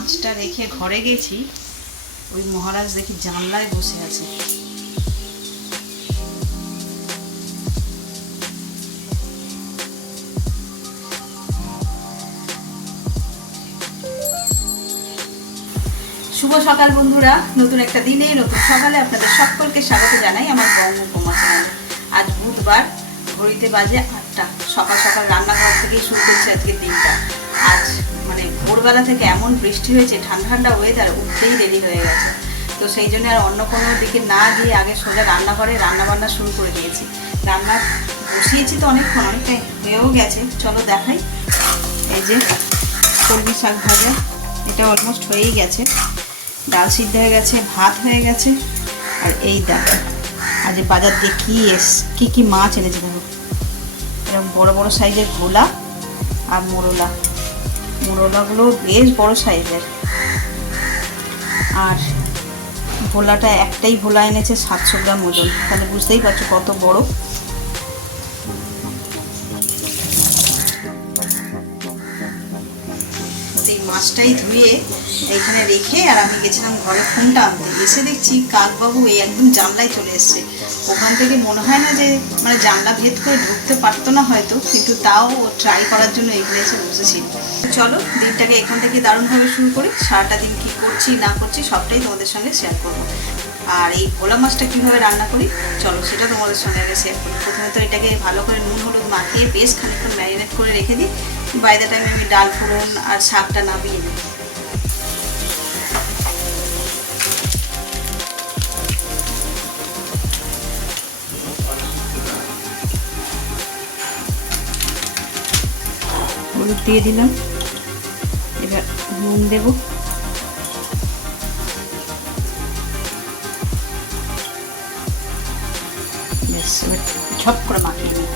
মাছটা রেখে ঘরে গেছি, ওই মহারাজ দেখি জানলায় বসে আছে। শুভ সকাল বন্ধুরা, নতুন একটা দিনে নতুন সকালে আপনাদের সকলকে স্বাগত জানাই আমার বঙ্গোপমা চ্যানেলে। আজ বুধবার, ঘড়িতে বাজে 8টা। সকাল সকাল রান্নাঘর থেকেই শুরু করছে আজকের দিনটা। আজ মানে ভোরবেলা থেকে এমন বৃষ্টি হয়েছে, ঠান্ডা ঠান্ডা ওয়েদার, উঠতেই দেরি হয়ে গেছে। তো সেই জন্য আর অন্য কোনো দিকে না গিয়ে আগে সোজা রান্নাঘরে রান্নাবান্না শুরু করে দিয়েছি। রান্না বসিয়েছি তো অনেকটাই হয়েও গেছে। চলো দেখাই। এই যে কলমি শাক ভাজা, এটা অলমোস্ট হয়েই গেছে। ডাল সিদ্ধ হয়ে গেছে, ভাত হয়ে গেছে। আর এই দেখো আজ বাজার দিয়ে কি মাছ এনেছে দেখো। এরকম বড় বড় সাইজের ভোলা আর মোরলাগুলো বেশ বড় সাইজের। আর ভোলাটা একটাই ভোলা এনেছে 700 গ্রাম ওজন, তাহলে বুঝতেই পারছো কত বড়। এই মাছটাই ধুয়ে এইখানে রেখে আর আমি গেছিলাম ঘরে ফোনটা আনতে। এসে দেখছি কাকবাবু এই একদম জানলায় চলে এসছে। ওখান থেকে মনে হয় না যে মানে জানলা ভেদ করে ঢুকতে পারতো না হয়তো, কিন্তু তাও ট্রাই করার জন্য এখানে এসে বসেছিল। চলো দিনটাকে এখান থেকে দারুণভাবে শুরু করি। সারাটা দিন কী করছি না করছি সবটাই তোমাদের সঙ্গে শেয়ার করবো। আর এই ভোলা মাছটা কীভাবে রান্না করি চলো সেটা তোমাদের সঙ্গে আগে শেয়ার করি। প্রথমে তো এটাকে ভালো করে নুন হলুদ মাখিয়ে বেশ খানিকক্ষণ ম্যারিনেট করে রেখে দিই। বাই দ্য টাইমে আমি ডাল ফোড়ন আর শাকটা নামিয়ে নিই। হলুদ দিয়ে দিলাম, এবার নুন দেব। বেশ এবার ঝপ করে মাখিয়ে নিই।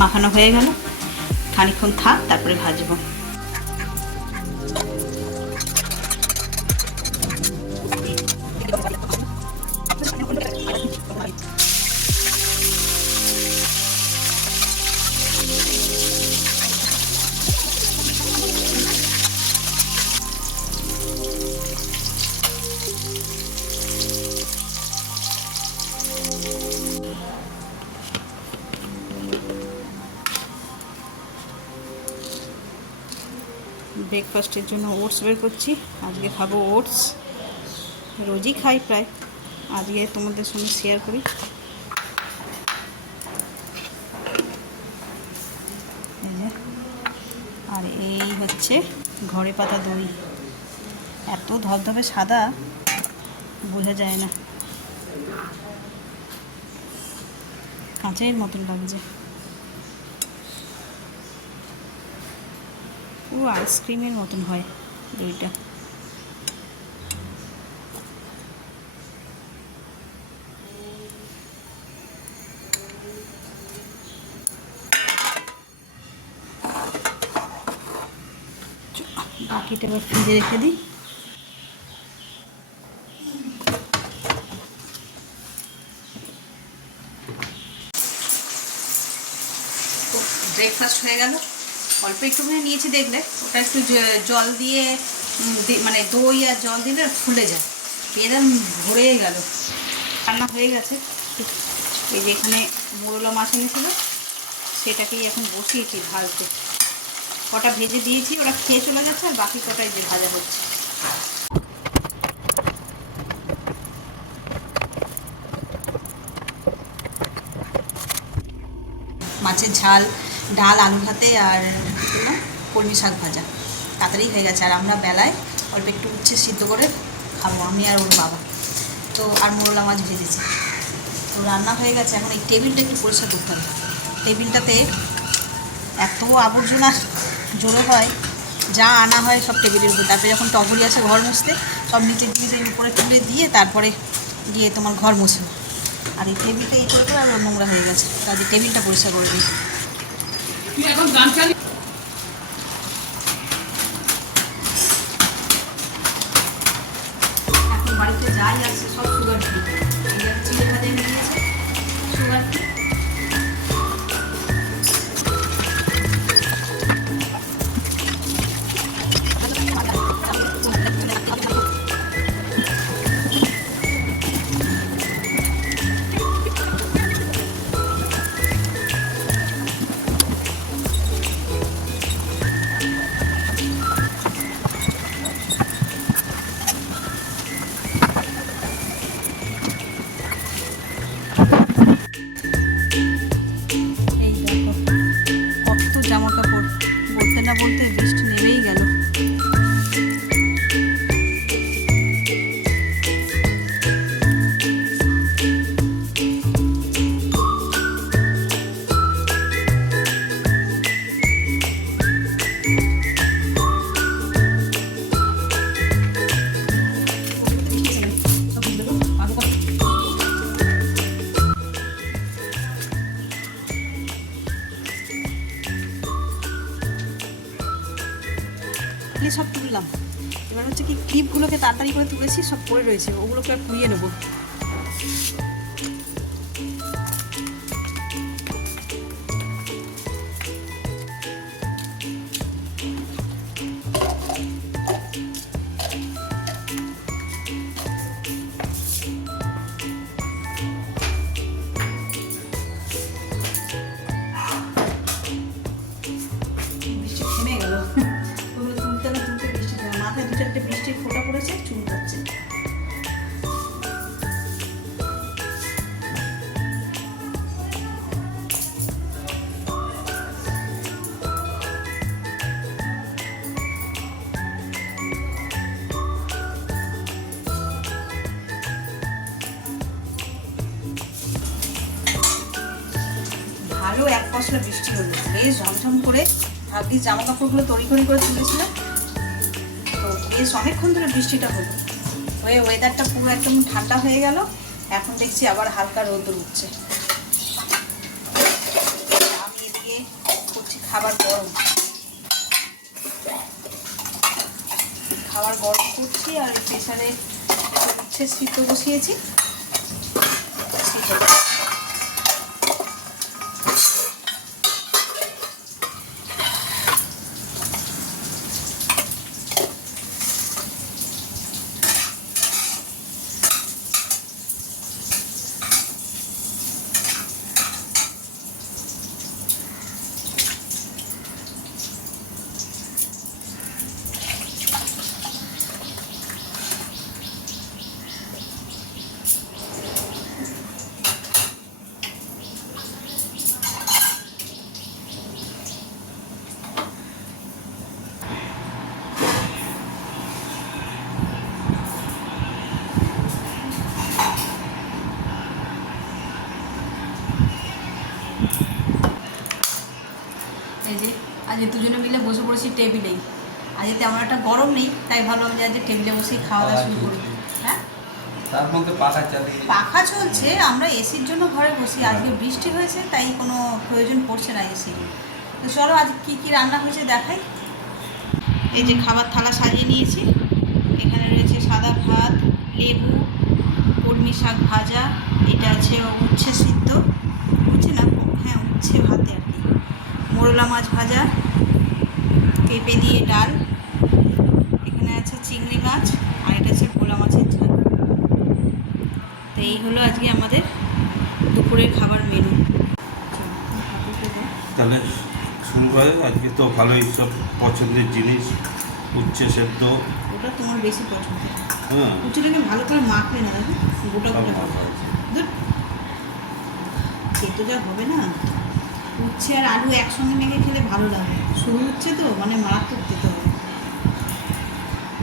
মাখানো হয়ে গেল, খানিকক্ষণ থাক, তারপরে ভাজবো। ব্রেকফাস্টের জন্য ওটস বের করছি। আজকে খাবো ওটস, রোজই খাই প্রায়, আজকে তোমাদের সঙ্গে শেয়ার করি। আর এই হচ্ছে ঘরে পাতা দই, এত ধবধবে সাদা বোঝা যায় না, কাঁচের মতন লাগছে। পুরো আইসক্রিমের মতন হয় দইটা। বাকিটা এবার ফ্রিজে রেখে দিই। ব্রেকফাস্ট হয়ে গেল, অল্প একটুখানি নিয়েছি, দেখলে ওটা একটু জল দিয়ে মানে দই আর জল দিলে ফুলে যায়, এরকম ভরে গেল। রান্না হয়ে গেছে। এই যে এখানে মোরলা মাছ এনেছিল, সেটাকেই এখন বসিয়েছি ভাজতে। কটা ভেজে দিয়েছি, ওরা খেয়ে চলে যাচ্ছে, আর বাকি কটাই যে ভাজা হচ্ছে। মাছের ঝাল, ডাল, আলু ভাতে আর কলমি শাক ভাজা তাড়াতাড়ি হয়ে গেছে। আর আমরা বেলায় অল্প একটু উচ্ছে সিদ্ধ করে খাবো, আমি আর ওর বাবা। তো আর মোরলা মাছ ভেজেছি, তো রান্না হয়ে গেছে। এখন এই টেবিলটা একটু পরিষ্কার করতে হবে। টেবিলটাতে এত আবর্জনা জড়ো হয়, যা আনা হয় সব টেবিলের উপর। তারপরে যখন টগরি আছে ঘর মুছতে, সব নিচের জিনিসের উপরে তুলে দিয়ে তারপরে গিয়ে তোমার ঘর মুছে। আর এই টেবিলটা এই করে আর নোংরা হয়ে গেছে, তাদের টেবিলটা পরিষ্কার করে দিই। এখন বাড়িতে যাই আছে সব সুগার ফ্রি। চিড়ে ভাজা নিয়েছে সুগার ফ্রি। এবার হচ্ছে কি ক্লিপগুলোকে তাড়াতাড়ি করে তুলেছি, সব পড়ে রয়েছে, ওগুলোকে আর পুড়িয়ে নেবো। বৃষ্টির ফোঁটা পড়েছে, চুল যাচ্ছে। ভালো এক পশলা বৃষ্টি হলো, বেশ ঝমঝম করে। ভাগ্যিস জামা কাপড়গুলো তড়িঘড়ি করে তুলেছিলাম, তো বেশ অনেকক্ষণ ধরে বৃষ্টিটা হলো, হয়ে ওয়েদারটা পুরো একদম ঠান্ডা হয়ে গেল। এখন দেখছি আবার হালকা রোদ উঠছে। আমি এদিকে করছি খাবার গরম করছি, আর প্রেসারে উচ্ছে সিদ্ধ বসিয়েছি। এই যে আজ দুজনে মিলে বসে পড়েছি টেবিলেই। আজ তেমন একটা গরম নেই, তাই ভাবলাম যে আজ টেবিলে বসেই খাওয়া দাওয়া শুরু করি। হ্যাঁ, তার মধ্যে পাখা চলছে, আমরা এসির জন্য ঘরে বসি। আজকে বৃষ্টি হয়েছে, তাই কোনো প্রয়োজন পড়ছে না এসির। তো চলো আজ কী কী রান্না হয়েছে দেখাই। এই যে খাবার থালা সাজিয়ে নিয়েছি, এখানে রয়েছে সাদা ভাত, লেবু, কলমি শাক ভাজা, এটা আছে উচ্ছে সিদ্ধ, উচ্ছে না, হ্যাঁ উচ্ছে ভাতে আর কি, মোরলা মাছ ভাজা, পেঁপে দিয়ে ডাল, এখানে আছে চিংড়ি মাছ, আর এটা আছে ভোলা মাছের ঝাল। তো এই হলো আজকে আমাদের দুপুরের খাবার মেনু। তাহলে শুরু করে। আজকে তো ভালোই সব পছন্দের জিনিস, উচ্ছে সেদ্ধ। ওটা তোমার বেশি পছন্দের। হ্যাঁ, উচ্ছেটাকে ভালো করে মাখবে না, গোটা গোটা খেতে যা হবে না। উচ্ছে আর আলু একসঙ্গে মেখে খেলে ভালো লাগে, শুরু হচ্ছে তো মানে মারাত্মক খেতে হবে।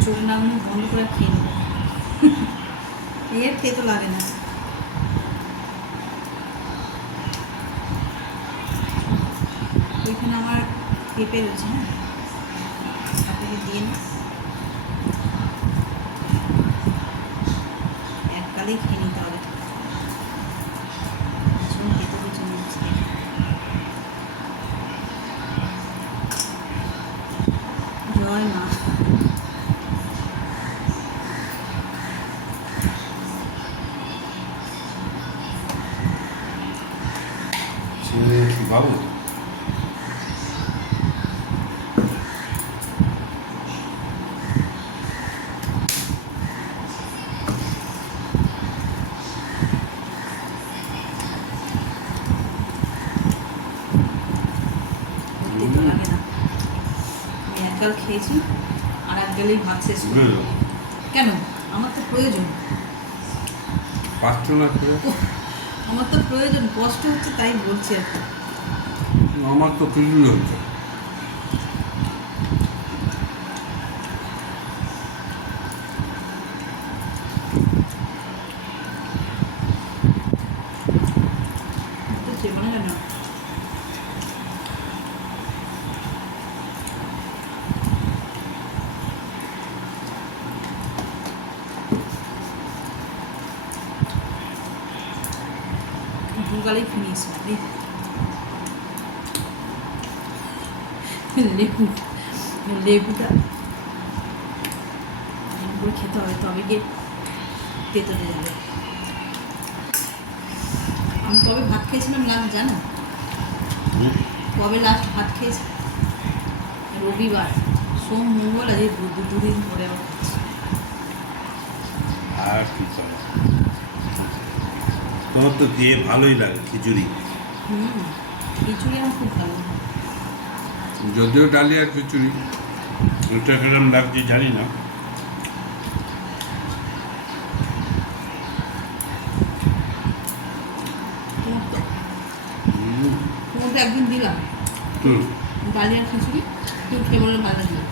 চলে না বন্ধ করে খেয়ে নেবো, এর খেতে লাগে না। এখানে আমার পেঁপে রয়েছে, হ্যাঁ আপনাকে দিয়ে না, এককালেই খেয়ে নিতে হবে। খেতে কিছু নিচ্ছে, জয় মা। বাবু লাগে না, আমি এক গাল খেয়েছি, আর এক গালেই ভাত শেষ করি। কেন? আমার তো প্রয়োজন, আমার তো প্রয়োজন, কষ্ট হচ্ছে তাই বলছি আর কি। আমার তো ফিল্ড হচ্ছে। দুগালেই ফিনিশ লেবুটা করে খেতে হবে, তবে গিয়ে তেতোতে যাবে। আমি কবে ভাত খেয়েছিলাম লাস্ট জানো? হুম? কবে লাস্ট ভাত খেয়েছি? রবিবার, সোম, মঙ্গল, আজ এই দুদিন পরে আবার খাচ্ছি। আর কি করবো, তোমার তো দিয়ে ভালোই লাগে খিচুড়ি। খিচুড়ি আমার খুব ভালো লাগে। যদিও ডালিয়ার খিচুড়ি। ওটা কিরম লাগছে জানি না। তোমার তো একদিন দিলাম হুম। ডালিয়ার খিচুড়ি, তুমি খেয়ে বললে ভালো লাগে।